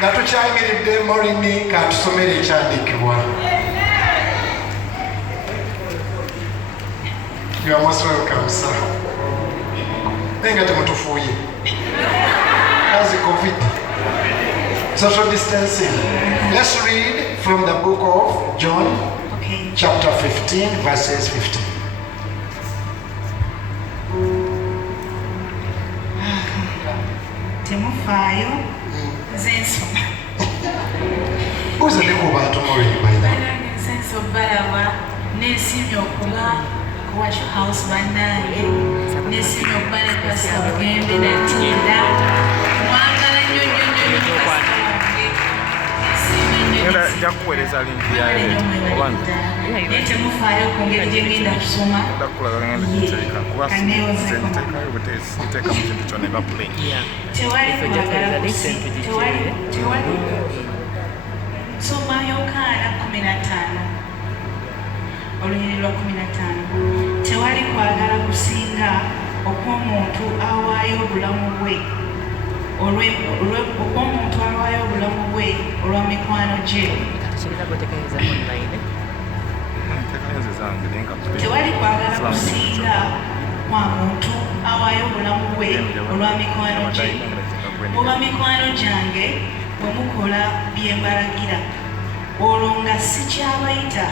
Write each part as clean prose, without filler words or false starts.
Natukyayimiridde Morini katusomere ekyandiikibwa. You are most welcome, sir. Nenga temutufuuye. How's the COVID? Social distancing. Let's read from the book of John, chapter 15, verses 15. Temufaayo zensoma. Who's the name of our tomorrow by now? Sense of balaba nesimya okuba kuwasha house banange nesimya okubala pasa ogembe natinda mwagala nnyo jakuweereza linki yayo naye temufaayo ku ngeri gye ngenda kusoma iteeka mu kintu kyonna eba plain tewali kwagala tewali soma Yokaana 15 olunyiriri lwa 15 tewali kwagala kusinga okw'omuntu awaayo obulamu bwe okw'omuntu awaayo obulamu bwe olwa mikwano gye. Tewali kwagala kusinga kwa muntu awaayo obulamu bwe olwa mikwano gye. Oba mikwano gyange bwe mukola bye mbalagira olwo nga sikyabayita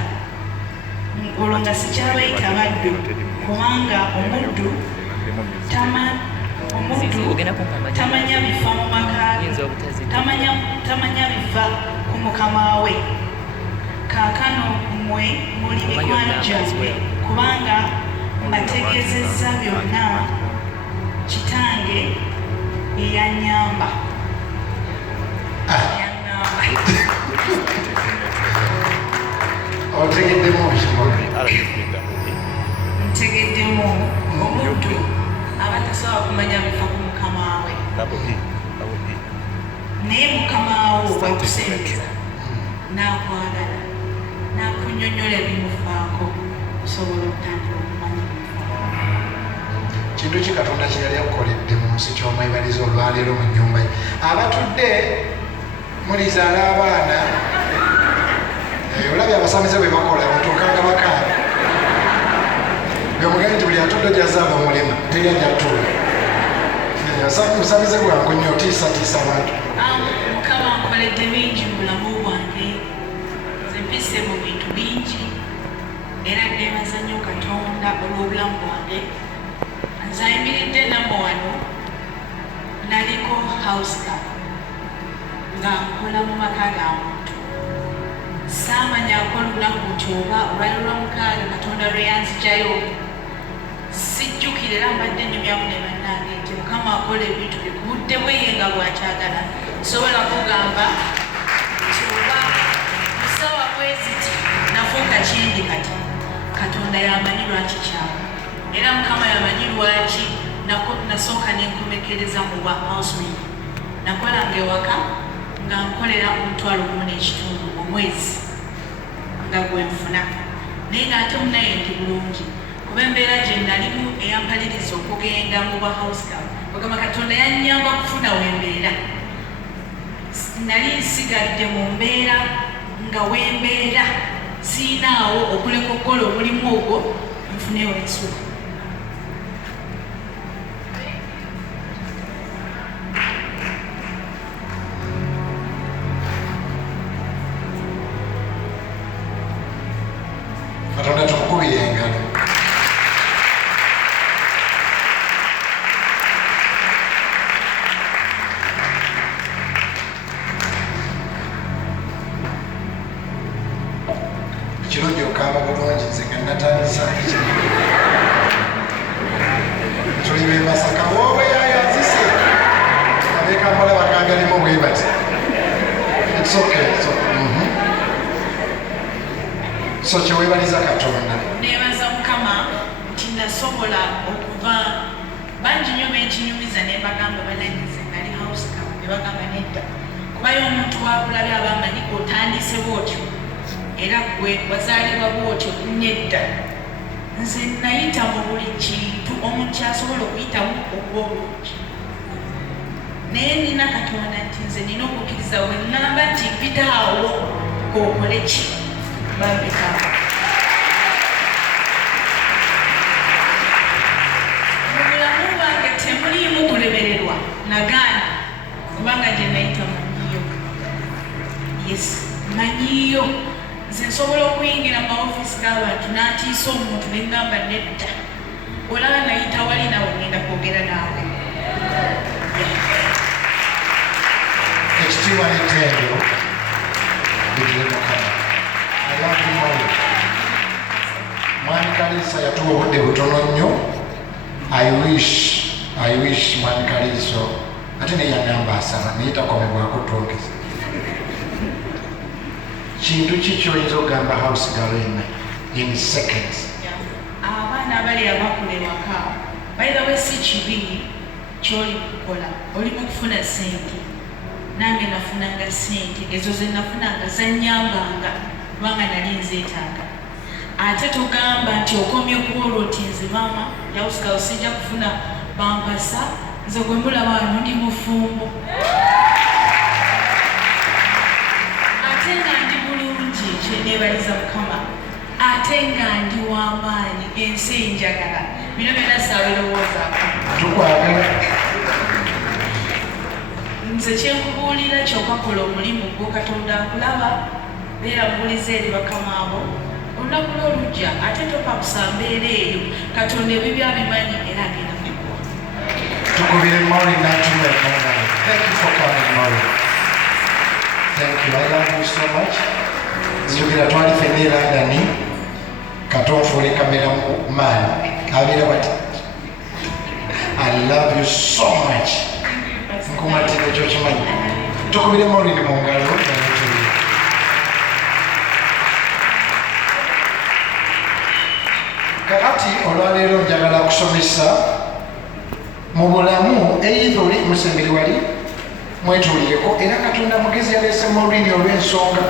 baddu kubanga omuddu tamanya bifa mu maka tamanya bifa ku mukama we. Kaakano mmwe muli mikwano gyange kubanga mbategeezezza byonna kitange eyanyamba. Ntegeddemu omuddu aba tasobola kumanya bifa ku mukama we naye mukama wo bw'akusemeza n'akwagala n'akunnyonnyola ebimufaako osobola okutandika okumanya ebimufaako. Kintu ki Katonda kye yali akukoledde mu nsi ky'omwebaliza olwaleero mu nnyumba ye. Abatudde mulizaala abaana olabye abasamize bwe bakola otuukanga bakaana bwemugaye nti buli atudde ojazaaba omulema teri ajatula musamize bwangu nnyo otiisatiisa abantu. Mukama nkoledde bingi mu bulamu bwange nze mpise mu bintu bingi era neebaza nnyo Katonda olw'obulamu bwange. Nze ayimiridde nammwe wano naliko house girl nga nkola mu maka ga muntu saamanyako olunaku nti oba olwali lwamukaaga Katonda lwe yanzijayo sijjukira era mbadde nyumyamu ne bannange nti Mukama akola ebintu bye ku budde bwe ye nga bwakyagala. Sobola kugamba nti oba musawa bweziti nafuuka kindi kati Katonda yamanyi lwaki kyama era Mukama yamanyi lwaki nasooka nenkomekereza mu bwa housemaid. Nakolanga ewaka nga nkolera $1.5 omwezi nga gwenfuna naye ng'ate munaye ndi bulungi kuba embeera gye nalimu eyampaliriza okugenda mu bwa house girl ogamba Katonda yannyamba kufuna wembeera. Nali nsigadde mu mbeera nga wembeera siinaawo okuleka okukola omulimu ogwo nfunewo ekisulo. Katonda tukukubire engalo. Ekiro gy'okaaba bulungi nze nga natandisa ekiro. be Masaka wowe yayanzise abekampala bakangalimo bwe bati. It's okay. So kyewebaliza Katonda. Nebaza Mukama nti nasobola okuva bangi nnyo benkinyumiza ne bagamba bananyize ngali house girl ne bagamba nedda kubayo omuntu wakulabye abamba ni otandise bwotyo era gwe wazaalibwa bwotyo nedda nze nayita mu buli kintu omuntu kyasobola okuyitamu okuba obulungi naye nina Katonda nti nze nina okukkiriza we ŋŋamba nti mpitaawo okole ki bambikaawo mu bulamu bwange temuliimu kulemererwa nagaana kubanga gye nayita manyiyo yes manyiyo nze nsobola okuyingira mu maofiisi g'abantu n'atiisa omuntu ne ŋŋamba nedda olaba nayita wali nawe ngenda kwogera naawe ekitiibwa n'ettendo bitule Mukama. I love you all. Mwami Kaliisa yatuwa obudde butono nnyo. I wish Mwami Kaliiso ate naye yagamba asaba naye takomebwako twogeza. Kintu ki ky'oyinza okugamba house girl in seconds? Abaana abali abakula ewaka by the way si kibi ky'oli kukola oli mu kufuna ssente nange nafunanga ssente ezo ze nafunanga zannyambanga kubanga nali nzeetaaga ate togamba nti okomye kuba olwo nti nze maama yawusikawo sijja kufuna bampasa nze gwe mulaba wano ndi mufumbo ate nga ndi bulungi kyeneebaliza Mukama ate nga ndi w'amaanyi ensi enjagala bino byonna saabirowoozaako Tukwagala. nze kyenkubuulira kyokwakola omulimu gwo Katonda akulaba beera buuliza eri bakamaabo olunaku lw'olujja ate topakusa mbeera eyo Katonda ebibyo abimanyi era agenda kubikuwa. Tukubire Maureen n'atuwa Mukama. Thank you for coming, Maureen. Thank you. I love you so much. Nzijukira twali ffenna e London katonfuule kamera mu maani abeera bati I love you so much. Nkumatira ekyo kimanyi. Tukubire Maureen mu ngalo n'atuwa. Kakati olwaleero njagala kusomesa mu bulamu either oli musemberi wali mwetuulireko era Katonda mugezi yaleese Maureen olw'ensonga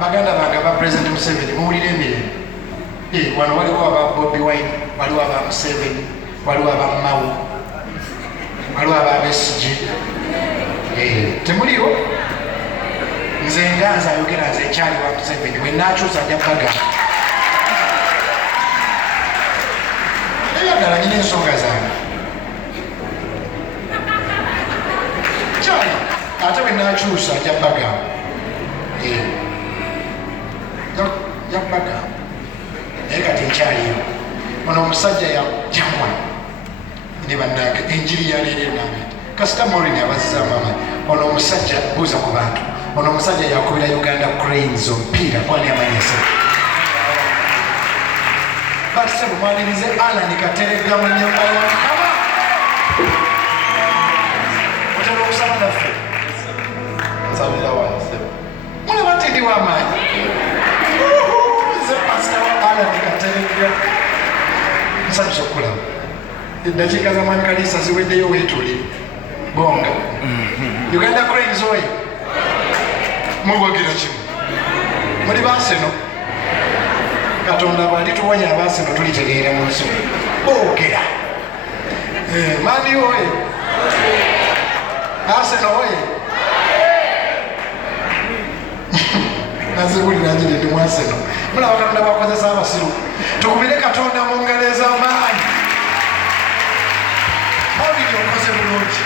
baganda bange aba President Museveni muwulire emirembe wano waliwo aba Bobi Wine waliwo aba Museveni waliwo aba Mao waliwo aba Besigye temuliwo nze nganza ayogera nze ekyali wa Museveni we naakyusa nja bagamba ddala nyina ensonga zange kyali ate we naakyusa nja bagamba nja bagamba naye kati nkyaliyo ono omusajja yajamwa ne bannange enjiri yaleero enamete kasita Maureen abazizaamu amaanyi ono omusajja buuza ku bantu ono omusajja yakubira Uganda Cranes omupiira kwani amanyise batise bumwanirize Alan Kateregga mu nnyumba ya Mukama otera okusaba naffe nsabira wansi mulaba nti ndi w'amaanyi nze pasita wa Alan Kateregga nsanyusa okulaba eddakiika za Mwami Kaliisa ziweddeyo weetulire bonga Uganda Cranes oyo mugwagira kimu muli baaseno Katonda bw'alituwonya abaaseno tulitegeera mu nsi boogera mani oye Aseno oye nazibulira njiri ndi mwaseno mulaba Katonda bwakozesa abasiru tukubire Katonda mu ngalo ez'amaanyi Maureen okoze bulungi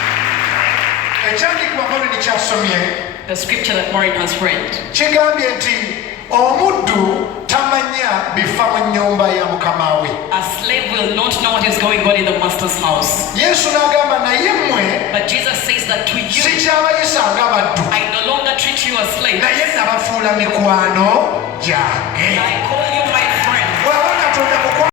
ekyandikibwa Maureen kyasomye The scripture that Maureen has read. kigambye nti omuddu tamanya bifa mu nnyumba ya mukama we. A slave will not know what is going on in the master's house. Yesu n'agamba naye mmwe But Jesus says that to you, sikyabayisa ng'abaddu I no longer treat you as slaves. naye nabafuula mikwano gyange. I